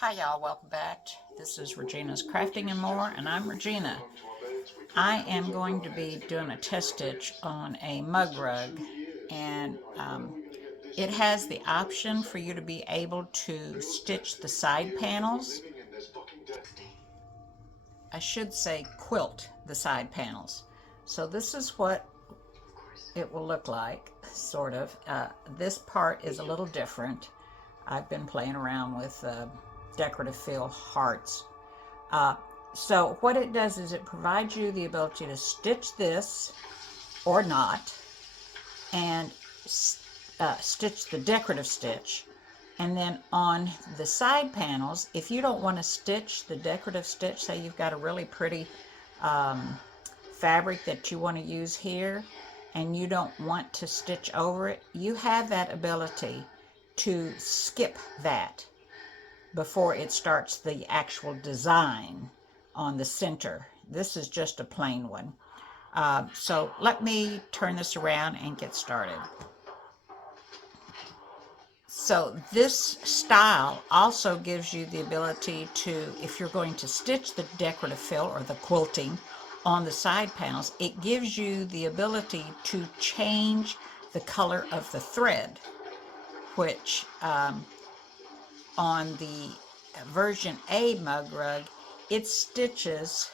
Hi y'all, welcome back. This is Regina's Crafting and More, and I'm Regina. I am going to be doing a test stitch on a mug rug, and it has the option for you to be able to stitch the side panels. I should say quilt the side panels. So this is what it will look like, sort of. This part is a little different. I've been playing around with Decorative Fill hearts. So what it does is it provides you the ability to stitch this or not, and stitch the decorative stitch. And then on the side panels, if you don't want to stitch the decorative stitch, say you've got a really pretty fabric that you want to use here and you don't want to stitch over it, you have that ability to skip that before it starts the actual design on the center. This is just a plain one. So let me turn this around and get started. So this style also gives you the ability to, if you're going to stitch the decorative fill or the quilting on the side panels, it gives you the ability to change the color of the thread, which on the version A mug rug, it stitches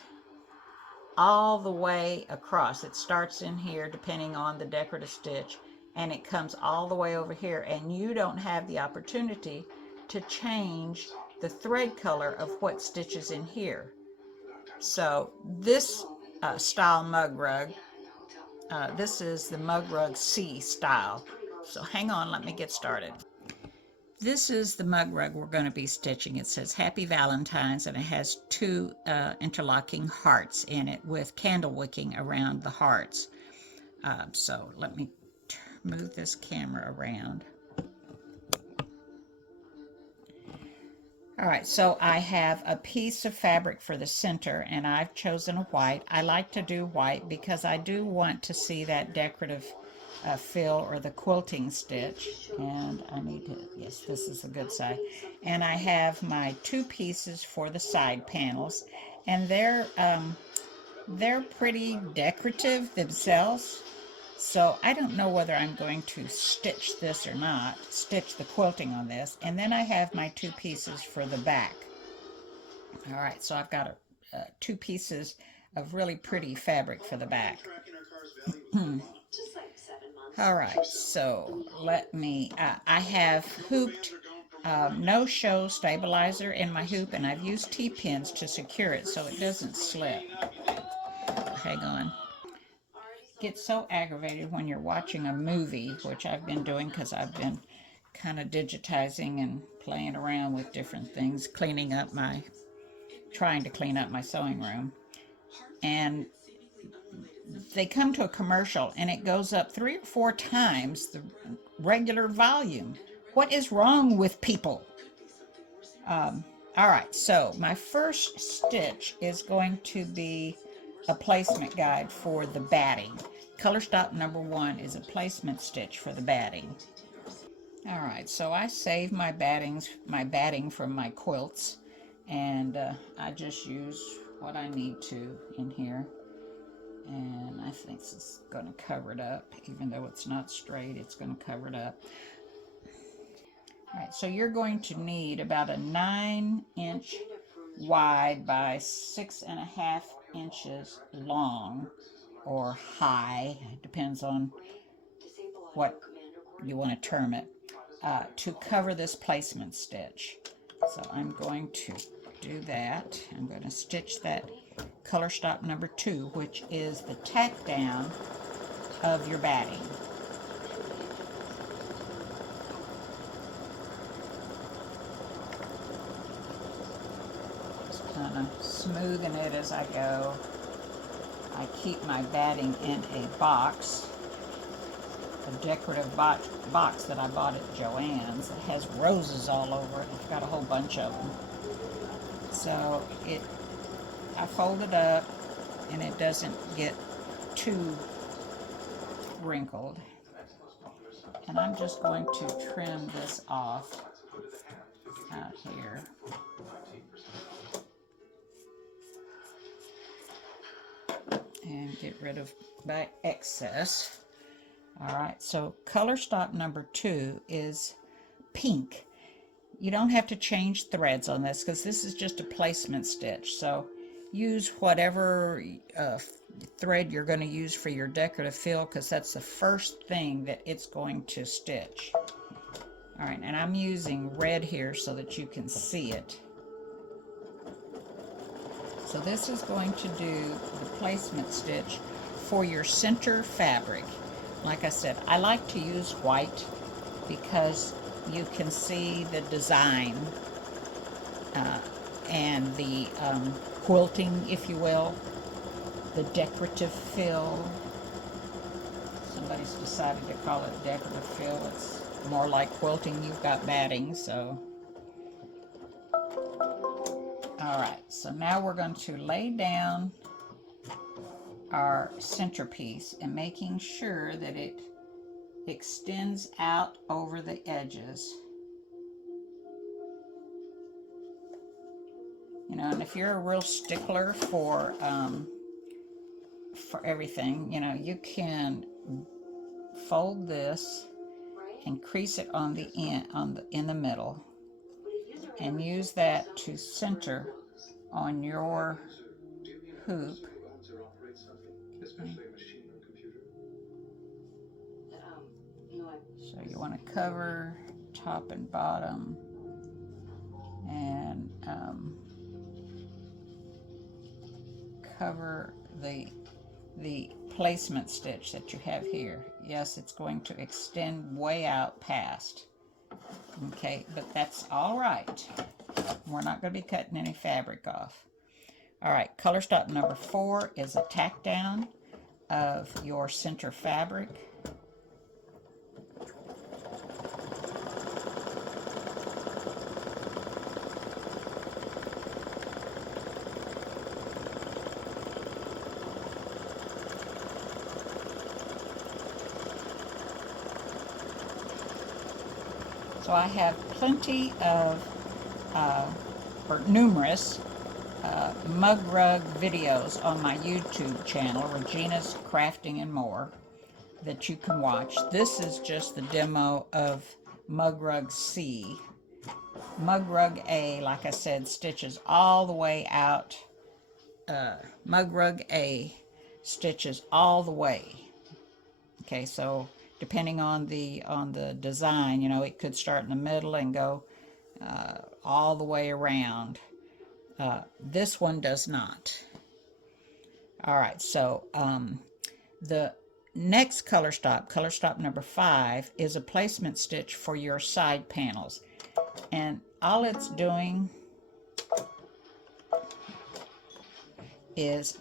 all the way across. It starts in here depending on the decorative stitch, and it comes all the way over here, and you don't have the opportunity to change the thread color of what stitches in here. So this style mug rug, this is the mug rug C style. So hang on, let me get started. This is the mug rug we're going to be stitching. It says Happy Valentine's, and it has two interlocking hearts in it with candle wicking around the hearts. So let me move this camera around. All right, so I have a piece of fabric for the center, and I've chosen a white. I like to do white because I do want to see that decorative fill or the quilting stitch. And I need to, yes, this is a good side. And I have my two pieces for the side panels, and they're pretty decorative themselves. So I don't know whether I'm going to stitch this or not, stitch the quilting on this. And then I have my two pieces for the back. All right, so I've got two pieces of really pretty fabric for the back. All right, so let me, I have hooped no-show stabilizer in my hoop, and I've used T-pins to secure it so it doesn't slip. Hang on. Get so aggravated when you're watching a movie, which I've been doing because I've been kind of digitizing and playing around with different things, trying to clean up my sewing room. And they come to a commercial and it goes up 3 or 4 times the regular volume. What is wrong with people? All right, so my first stitch is going to be a placement guide for the batting. Color stop number 1 is a placement stitch for the batting. All right, so I saved my batting from my quilts, and I just use what I need to in here. And I think this is going to cover it up, even though it's not straight, it's going to cover it up. All right, so you're going to need about a 9-inch wide by 6.5 inches long or high, it depends on what you want to term it, to cover this placement stitch. So I'm going to do that. I'm going to stitch that color stop number 2, which is the tack down of your batting. Just kind of smoothing it as I go. I keep my batting in a box, a decorative box that I bought at Joann's. It has roses all over it. I've got a whole bunch of them. So I fold it up and it doesn't get too wrinkled. And I'm just going to trim this off out here. get rid of my excess. All right, so color stop number 2 is pink. You don't have to change threads on this because this is just a placement stitch. So use whatever thread you're going to use for your decorative fill, because that's the first thing that it's going to stitch. All right, and I'm using red here so that you can see it. So this is going to do the placement stitch for your center fabric. Like I said, I like to use white because you can see the design and the quilting, if you will, the decorative fill. Somebody's decided to call it decorative fill. It's more like quilting. You've got batting, so. All right, so now we're going to lay down our centerpiece and making sure that it extends out over the edges. You know, and if you're a real stickler for everything, you know, you can fold this and crease it on the end, in the middle, and use that to center on your hoop. So you want to cover top and bottom, and cover the placement stitch that you have here. Yes, it's going to extend way out past. Okay, but that's all right. We're not going to be cutting any fabric off. All right, color stop number 4 is a tack down of your center fabric. So I have plenty of, or numerous, mug rug videos on my YouTube channel, Regina's Crafting and More, that you can watch. This is just the demo of Mug Rug C. Mug Rug A, like I said, stitches all the way out. Mug Rug A stitches all the way. Okay, so depending on the design, you know, it could start in the middle and go all the way around. This one does not. All right, so the next color stop number 5, is a placement stitch for your side panels. And all it's doing is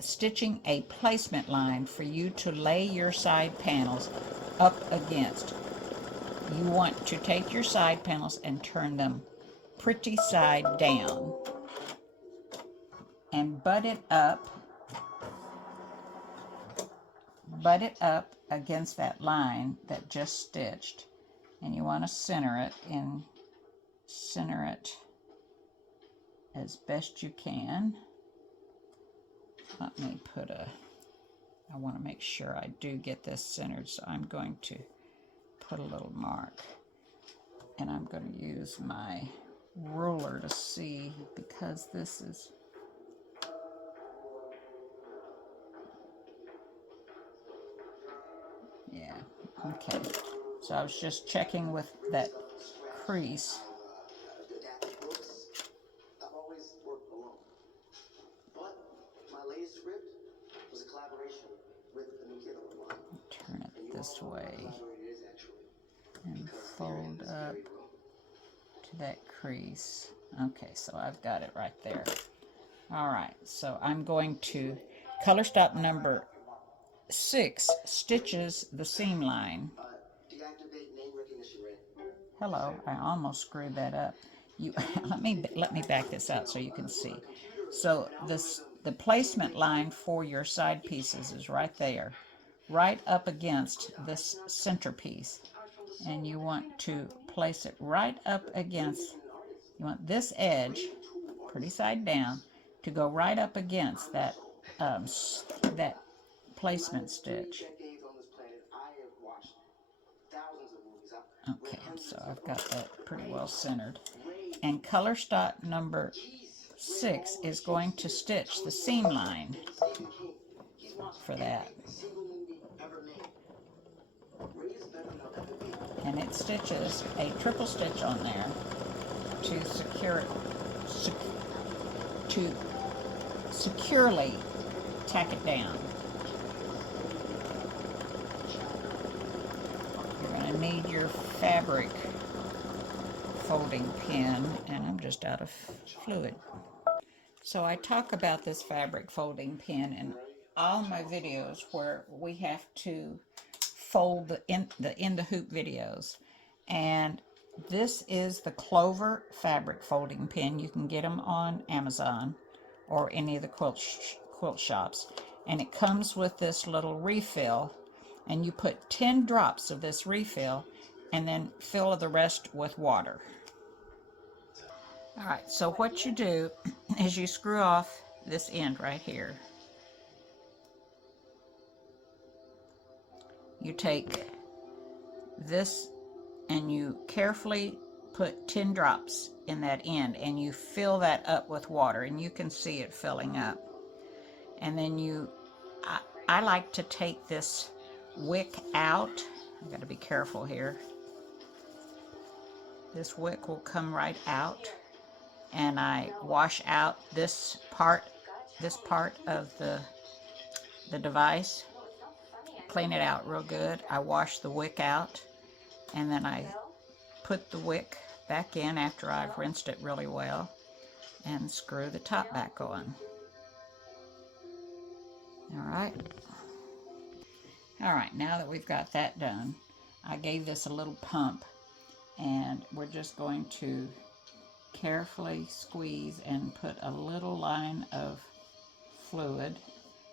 stitching a placement line for you to lay your side panels up against. You want to take your side panels and turn them pretty side down and butt it up against that line that just stitched, and you want to center it as best you can. Let me put I want to make sure I do get this centered, so I'm going to put a little mark, and I'm going to use my ruler to see, because this is, yeah, okay. So I was just checking with that crease. Turn it this way and fold up to that crease. Okay, so I've got it right there. All right, so I'm going to color stop number 6 stitches the seam line. Hello, I almost screwed that up. Let me back this out so you can see. So the placement line for your side pieces is right there, right up against this centerpiece, and you want to place it right up against, you want this edge, pretty side down, to go right up against that that placement stitch. Okay, so I've got that pretty well centered. And color stock number 6 is going to stitch the seam line for that. And it stitches a triple stitch on there to secure it, to securely tack it down. You're going to need your fabric folding pin, and I'm just out of fluid. So I talk about this fabric folding pin in all my videos where we have to fold the in the hoop videos. And this is the Clover fabric folding pin. You can get them on Amazon or any of the quilt shops. And it comes with this little refill, and you put 10 drops of this refill and then fill the rest with water. All right, so what you do is you screw off this end right here. You take this and you carefully put 10 drops in that end, and you fill that up with water, and you can see it filling up. And then I like to take this wick out. I've got to be careful here. This wick will come right out, and I wash out this part of the device, clean it out real good. I wash the wick out, and then I put the wick back in after I've rinsed it really well, and screw the top back on. Alright, now that we've got that done, I gave this a little pump, and we're just going to carefully squeeze and put a little line of fluid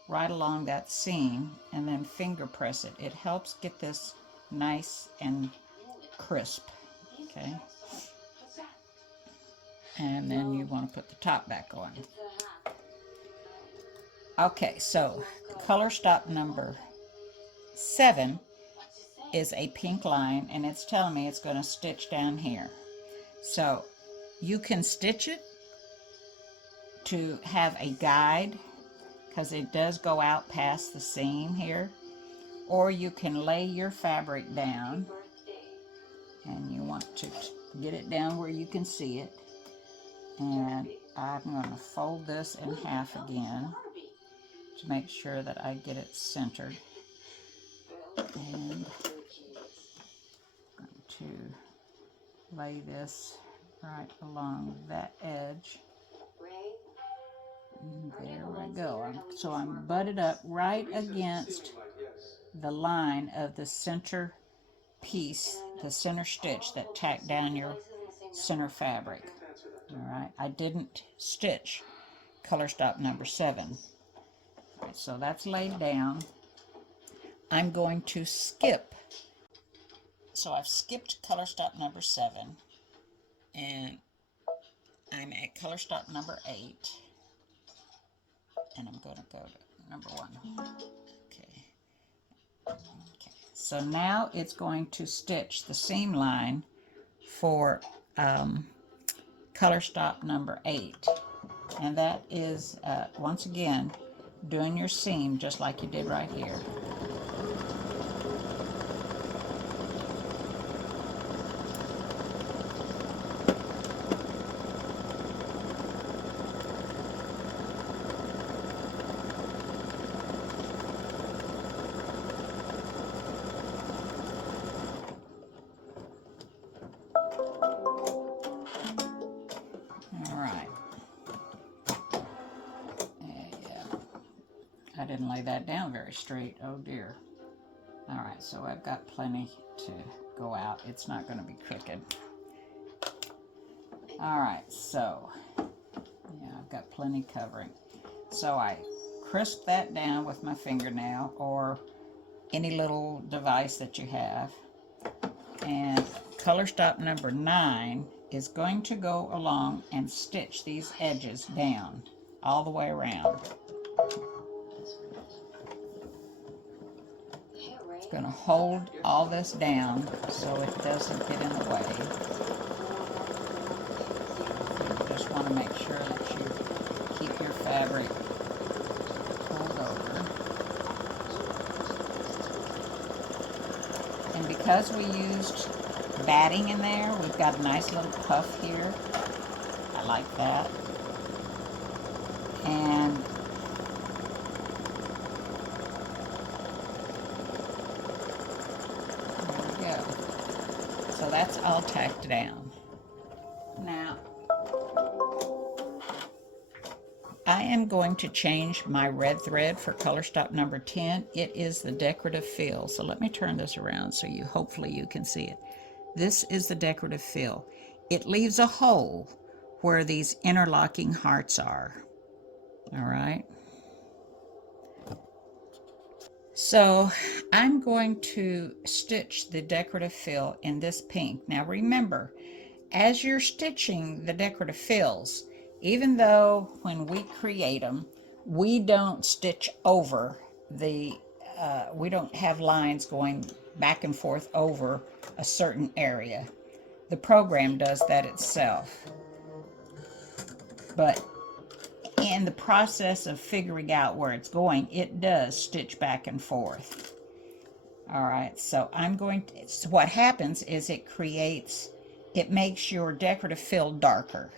right along that seam, and then finger press it. It helps get this nice and crisp. Okay, and then you want to put the top back on. Okay, so color stop number 7 is a pink line, and it's telling me it's going to stitch down here. So you can stitch it to have a guide, because it does go out past the seam here, or you can lay your fabric down, and you want to get it down where you can see it. And I'm going to fold this in half again to make sure that I get it centered. And I'm going to lay this right along that edge. And there we go. So I'm butted up right against the line of the center piece, the center stitch that tacked down your center fabric. Alright, I didn't stitch color stop number 7. Right, so that's laid down. I'm going to skip. So I've skipped color stop number 7, and I'm at color stop number 8, and I'm going to go to number 1. Okay. So now it's going to stitch the seam line for color stop number 8, and that is once again doing your seam just like you did right here. I didn't lay that down very straight. Oh dear. Alright, so I've got plenty to go out. It's not going to be crooked. Alright, so yeah, I've got plenty covering. So I crisp that down with my fingernail or any little device that you have. And color stop number 9 is going to go along and stitch these edges down all the way around. going to hold all this down so it doesn't get in the way. You just want to make sure that you keep your fabric pulled over. And because we used batting in there, we've got a nice little puff here. I like that. And there we go. So that's all tacked down. Now, I am going to change my red thread for color stop number 10. It is the Decorative Fill. So let me turn this around so hopefully you can see it. This is the Decorative Fill. It leaves a hole where these interlocking hearts are. All right. So I'm going to stitch the Decorative Fill in this pink. Now remember, as you're stitching the decorative fills, even though when we create them, we don't stitch over the, we don't have lines going back and forth over a certain area. The program does that itself. But in the process of figuring out where it's going, it does stitch back and forth. All right, so I'm going to, so what happens is it makes your decorative fill darker.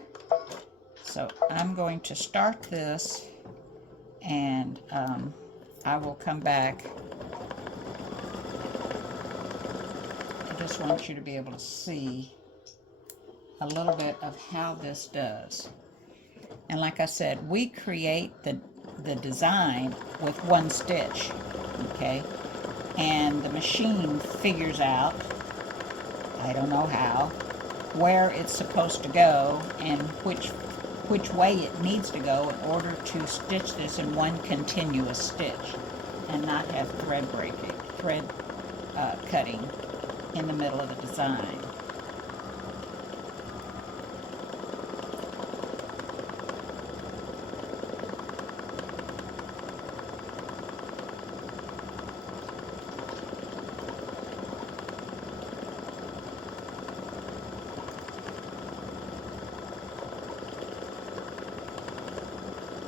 So I'm going to start this, and I will come back. I just want you to be able to see a little bit of how this does. And like I said, we create the design with one stitch, okay? And the machine figures out, I don't know how, where it's supposed to go and which way it needs to go in order to stitch this in one continuous stitch and not have thread cutting in the middle of the design.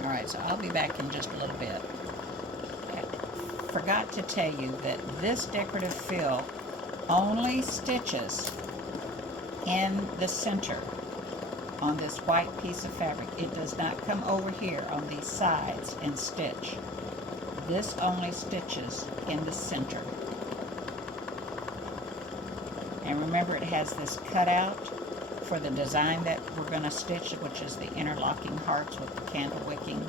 Alright, so I'll be back in just a little bit. I forgot to tell you that this decorative fill only stitches in the center on this white piece of fabric. It does not come over here on these sides and stitch. This only stitches in the center. And remember, it has this cutout for the design that we're going to stitch, which is the interlocking hearts with the candle wicking.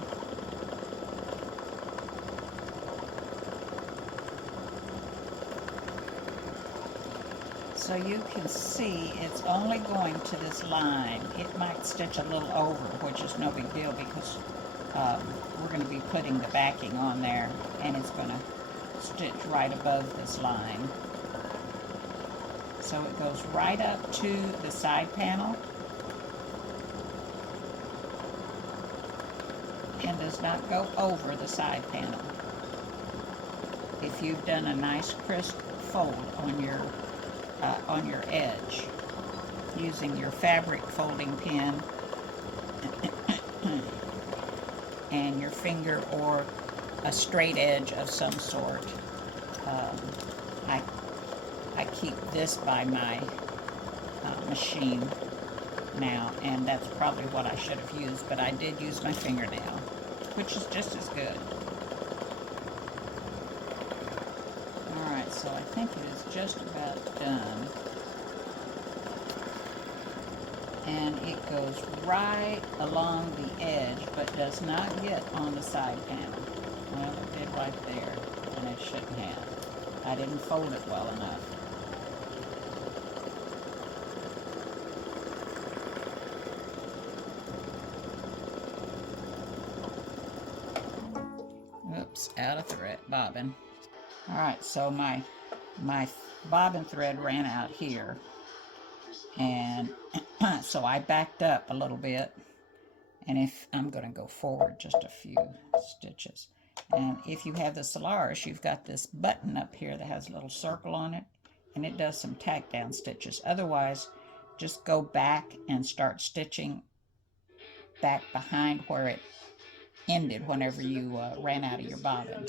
So you can see it's only going to this line. It might stitch a little over, which is no big deal because we're going to be putting the backing on there, and it's going to stitch right above this line. So it goes right up to the side panel and does not go over the side panel. If you've done a nice crisp fold on your edge using your fabric folding pin and your finger or a straight edge of some sort. I keep this by my machine now, and that's probably what I should have used, but I did use my fingernail, which is just as good. Alright, so I think it is just about done. And it goes right along the edge, but does not get on the side panel. Well, it did right there, and it shouldn't have. I didn't fold it well enough. Oops, out of thread, bobbin. Alright, so my bobbin thread ran out here, and so I backed up a little bit, and if I'm going to go forward just a few stitches, And if you have the Solaris, you've got this button up here that has a little circle on it, and it does some tack down stitches. Otherwise, just go back and start stitching back behind where it ended whenever you ran out of your bobbin.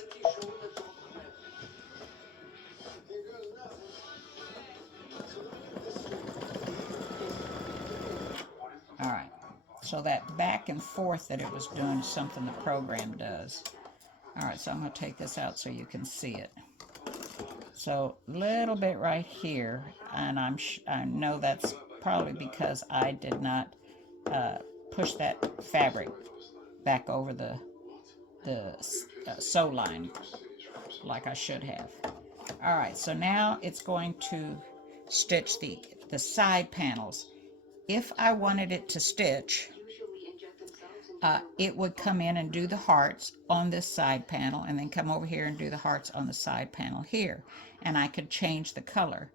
All right, so that back and forth that it was doing is something the program does. All right, so I'm going to take this out so you can see it. So a little bit right here, and I know that's probably because I did not push that fabric back over the sew line like I should have. All right, so now it's going to stitch the side panels. If I wanted it to stitch, it would come in and do the hearts on this side panel and then come over here and do the hearts on the side panel here. And I could change the color.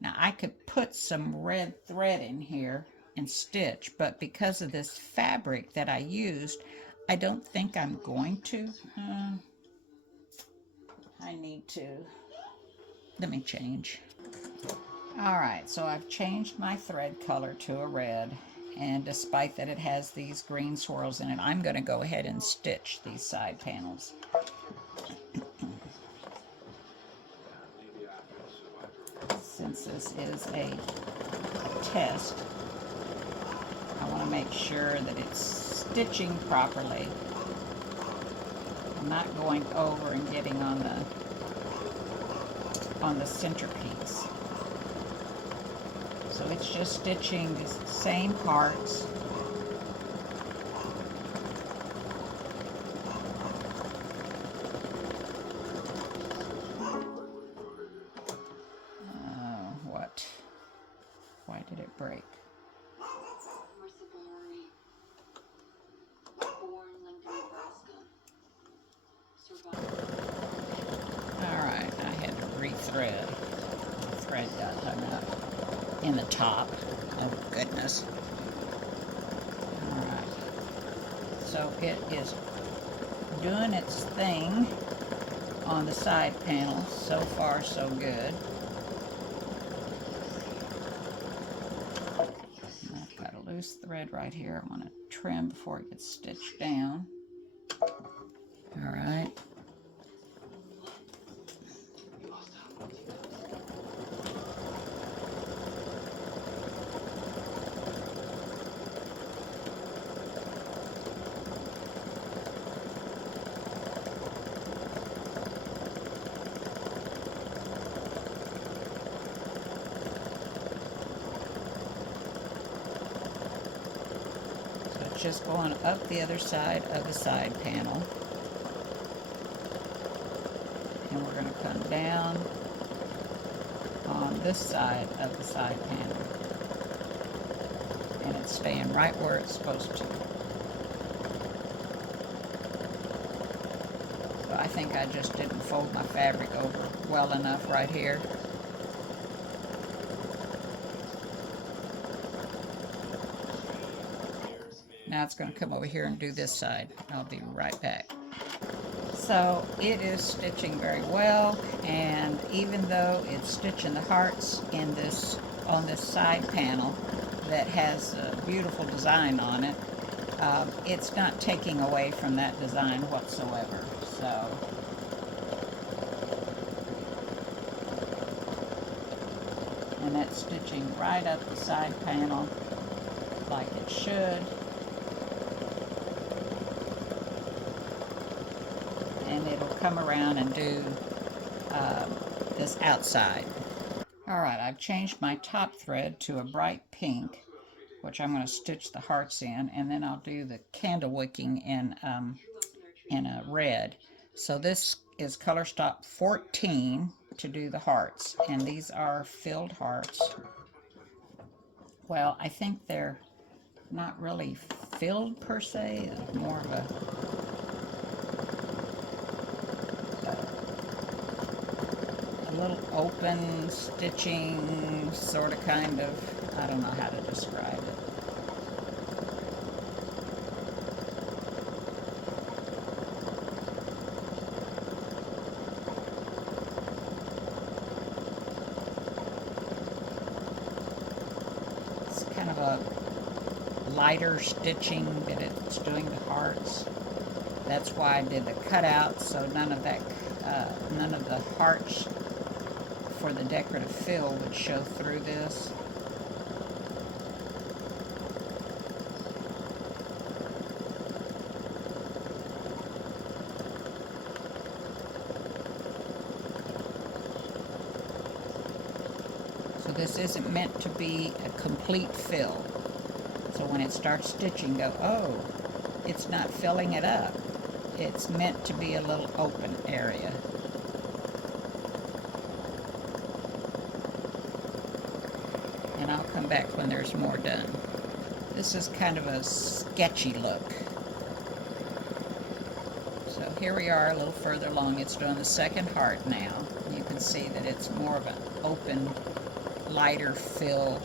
Now I could put some red thread in here and stitch, but because of this fabric that I used, I don't think I'm going to. I need to. Let me change. All right, so I've changed my thread color to a red, and despite that it has these green swirls in it, I'm going to go ahead and stitch these side panels. Since this is a test, I want to make sure that it's stitching properly. I'm not going over and getting on the centerpiece. So it's just stitching the same parts. What? Why did it break? Alright, I had to re-thread. The thread got hung up in the top. Oh goodness. Alright. So it is doing its thing on the side panel. So far so good. I've got a loose thread right here. I'm going to trim before it gets stitched down. Alright. Just going up the other side of the side panel, and we're going to come down on this side of the side panel, and it's staying right where it's supposed to. So I think I just didn't fold my fabric over well enough right here. Now it's going to come over here and do this side. I'll be right back. So it is stitching very well, and even though it's stitching the hearts in this on this side panel that has a beautiful design on it, it's not taking away from that design whatsoever. So and that's stitching right up the side panel like it should. And it'll come around and do this outside. Alright, I've changed my top thread to a bright pink, which I'm going to stitch the hearts in, and then I'll do the candle wicking in a red. So this is color stop 14 to do the hearts, and these are filled hearts. Well, I think they're not really filled per se, it's more of a little open stitching, sort of, kind of. I don't know how to describe it. lighter stitching that it's doing the hearts. That's why I did the cutouts, so none of the hearts for the decorative fill would show through this. So this isn't meant to be a complete fill. So when it starts stitching, go, oh, it's not filling it up. It's meant to be a little open area. And I'll come back when there's more done. This is kind of a sketchy look. So here we are a little further along. It's doing the second heart now. You can see that it's more of an open, lighter fill.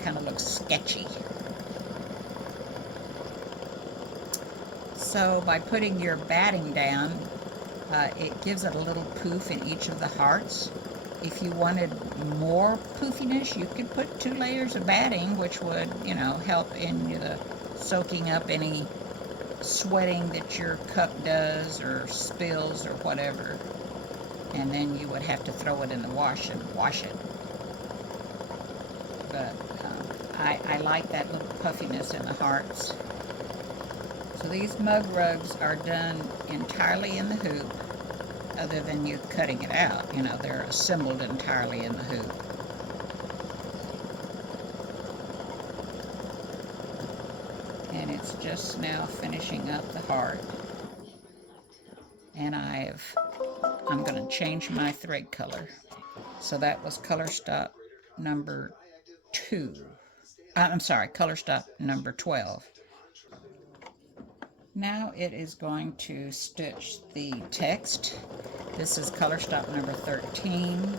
Kind of looks sketchy. So by putting your batting down, it gives it a little poof in each of the hearts. If you wanted more poofiness, you could put 2 layers of batting, which would, help in the soaking up any sweating that your cup does or spills or whatever. And then you would have to throw it in the wash and wash it. But I like that little puffiness in the hearts. So these mug rugs are done entirely in the hoop, other than you cutting it out. They're assembled entirely in the hoop. And it's just now finishing up the heart. And I'm going to change my thread color. So that was color stop number 2. I'm sorry, color stop number 12. Now it is going to stitch the text. This is color stop number 13.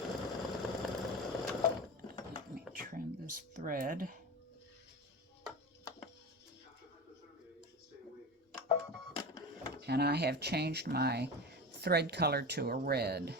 Let me trim this thread. And I have changed my thread color to a red.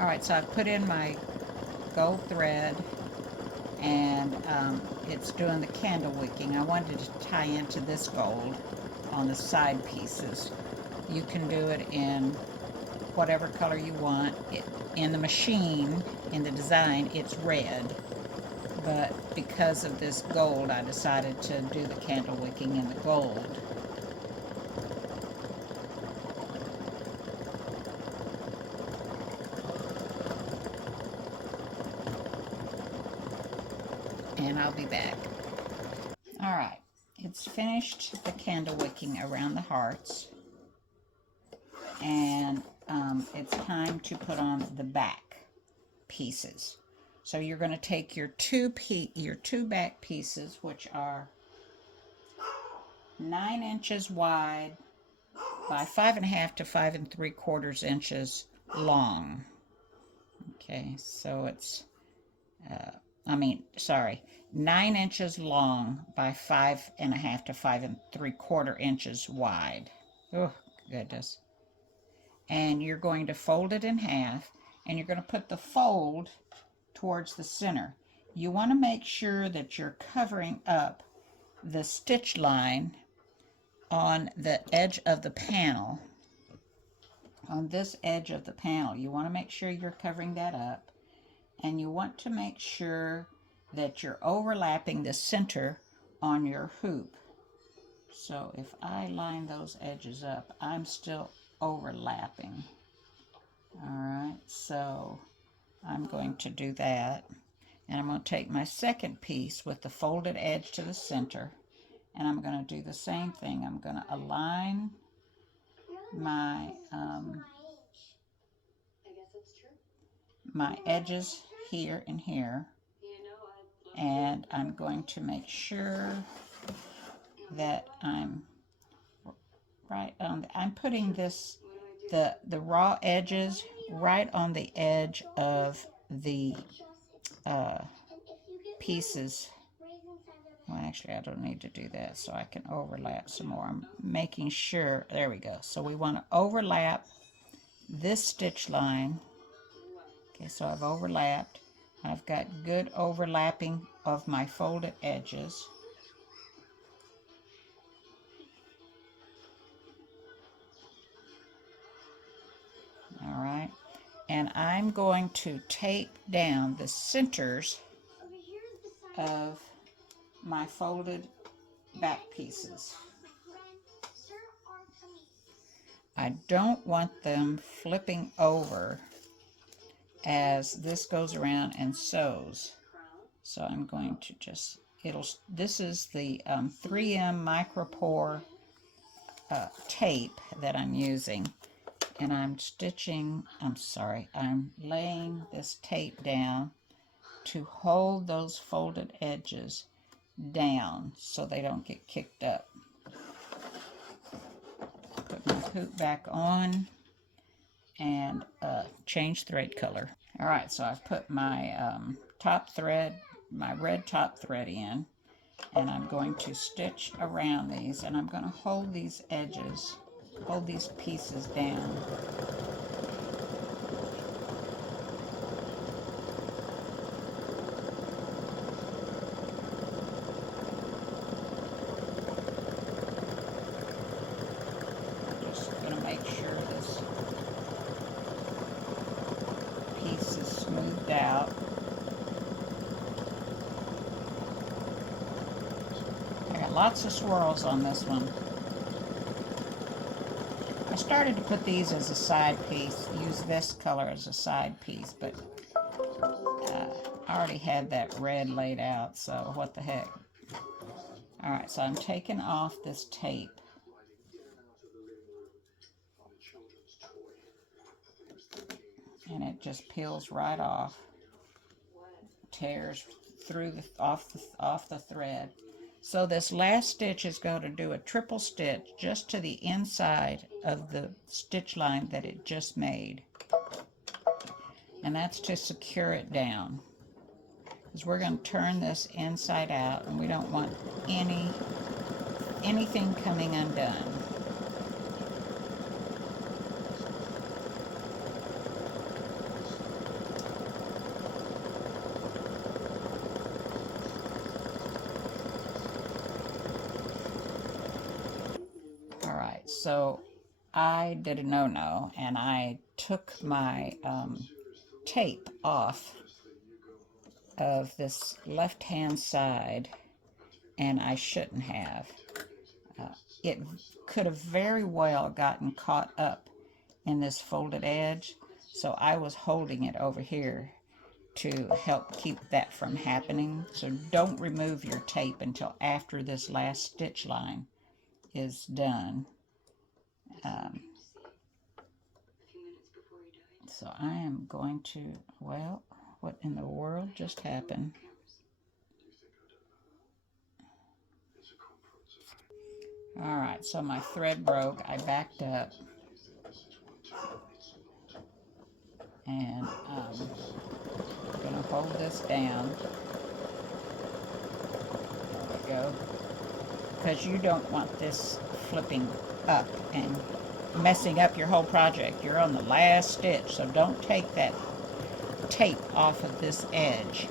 All right, so I've put in my gold thread, and it's doing the candle wicking. I wanted to tie into this gold on the side pieces. You can do it in whatever color you want. In the machine, in the design, it's red, but because of this gold, I decided to do the candle wicking in the gold. And I'll be back. All right, it's finished the candle wicking around the hearts, and it's time to put on the back pieces. So you're going to take your two back pieces, which are 9 inches wide by 5.5 to 5 3/4 inches long. Okay, so it's 9 inches long by 5.5 to 5 3/4 inches wide. Oh, goodness. And you're going to fold it in half, and you're going to put the fold towards the center. You want to make sure that you're covering up the stitch line on the edge of the panel. On this edge of the panel, you want to make sure you're covering that up, and you want to make sure that you're overlapping the center on your hoop. So if I line those edges up, I'm still overlapping. All right, so I'm going to do that, and I'm going to take my second piece with the folded edge to the center, and I'm going to do the same thing. I'm going to align my my edges here and here, and I'm going to make sure that I'm right on I'm putting the raw edges right on the edge of the pieces. Well, actually, I don't need to do that, so I can overlap some more. I'm making sure, there we go. So we want to overlap this stitch line. Okay, so I've overlapped. I've got good overlapping of my folded edges. All right, and I'm going to tape down the centers of my folded back pieces. I don't want them flipping over as this goes around and sews. So I'm going to just, this is the 3M micropore tape that I'm using. And I'm laying this tape down to hold those folded edges down so they don't get kicked up. Put my hoop back on and change thread color. All right, so I've put my top thread, my red top thread in, and I'm going to stitch around these, and I'm going to hold these edges, hold these pieces down. Just going to make sure this piece is smoothed out. I got lots of swirls on this one. I started to put these as a side piece, use this color as a side piece, but I already had that red laid out, so what the heck. Alright, so I'm taking off this tape. And it just peels right off, tears through off the thread. So this last stitch is going to do a triple stitch just to the inside of the stitch line that it just made. And that's to secure it down. Because we're going to turn this inside out, and we don't want anything coming undone. right, so I did a no-no, and I took my tape off of this left-hand side, and I shouldn't have. It could have very well gotten caught up in this folded edge, so I was holding it over here to help keep that from happening. So don't remove your tape until after this last stitch line is done. So I am going to, well, what in the world just happened? All right, so my thread broke. I backed up, and I'm gonna hold this down. There we go. Because you don't want this flipping up and messing up your whole project. You're on the last stitch, so don't take that tape off of this edge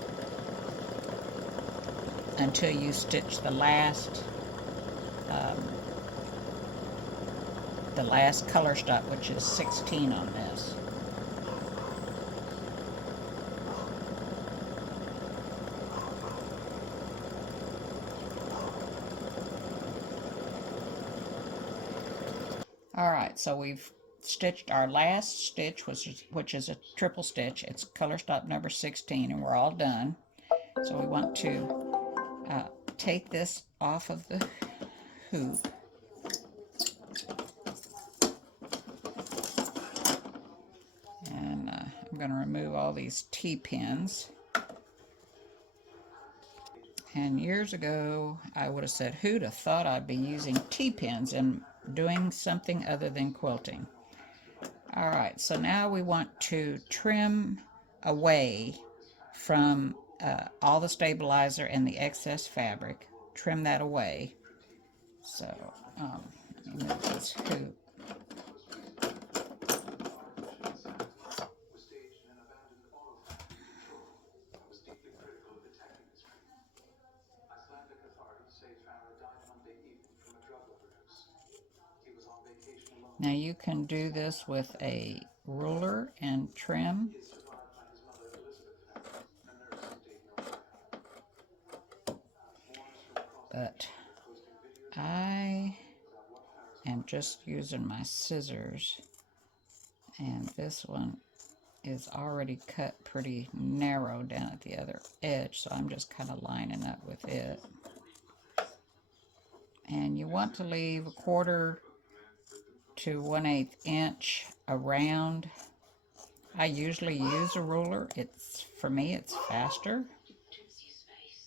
until you stitch the last color stop, which is 16 on this. All right, so we've stitched our last stitch, which is a triple stitch. It's color stop number 16, and we're all done. So we want to take this off of the hoop. And I'm going to remove all these T-pins. And years ago, I would have said, who'd have thought I'd be using T-pins and doing something other than quilting? All right, so now we want to trim away from all the stabilizer and the excess fabric. Trim that away. So let me move this hoop. Now you can do this with a ruler and trim. But I am just using my scissors, and this one is already cut pretty narrow down at the other edge, so I'm just kind of lining up with it. And you want to leave 1/4 to 1/8 inch around. I usually use a ruler. For me it's faster.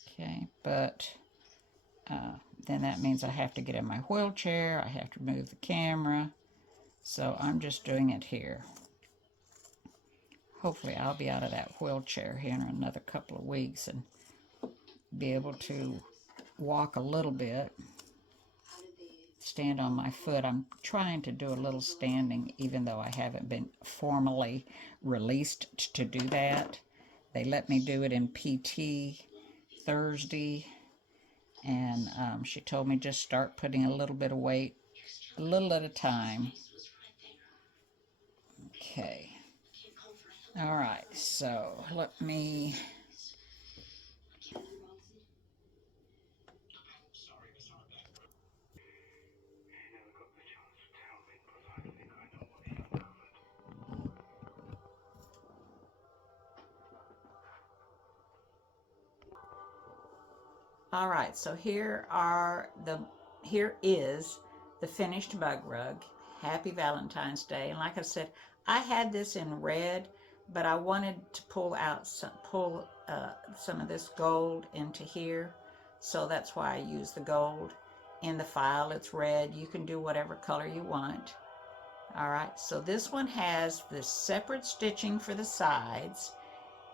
Okay, but then that means I have to get in my wheelchair, I have to move the camera, so I'm just doing it here. Hopefully I'll be out of that wheelchair here in another couple of weeks and be able to walk a little bit, stand on my foot. I'm trying to do a little standing, even though I haven't been formally released to do that. They let me do it in PT Thursday, and she told me just start putting a little bit of weight, a little at a time. Okay. All right, so let me... All right, so here is the finished mug rug. Happy Valentine's Day. And like I said, I had this in red, but I wanted to pull some of this gold into here, so that's why I use the gold. In the file it's red. You can do whatever color you want. All right, so this one has the separate stitching for the sides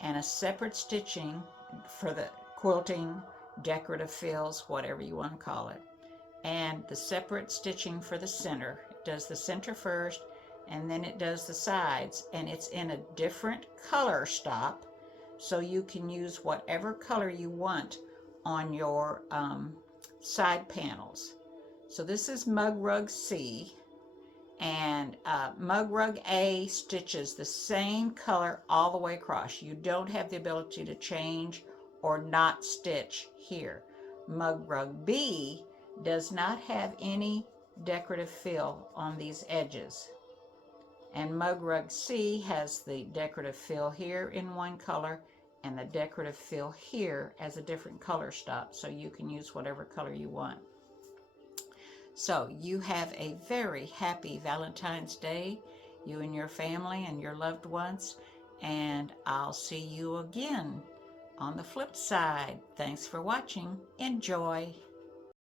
and a separate stitching for the quilting, decorative fills, whatever you want to call it, and the separate stitching for the center. It does the center first, and then it does the sides, and it's in a different color stop, so you can use whatever color you want on your side panels. So this is Mug Rug C, and Mug Rug A stitches the same color all the way across. You don't have the ability to change or not stitch here. Mug Rug B does not have any decorative fill on these edges. And Mug Rug C has the decorative fill here in one color and the decorative fill here as a different color stop, so you can use whatever color you want. So you have a very happy Valentine's Day, you and your family and your loved ones, and I'll see you again on the flip side. Thanks for watching. Enjoy.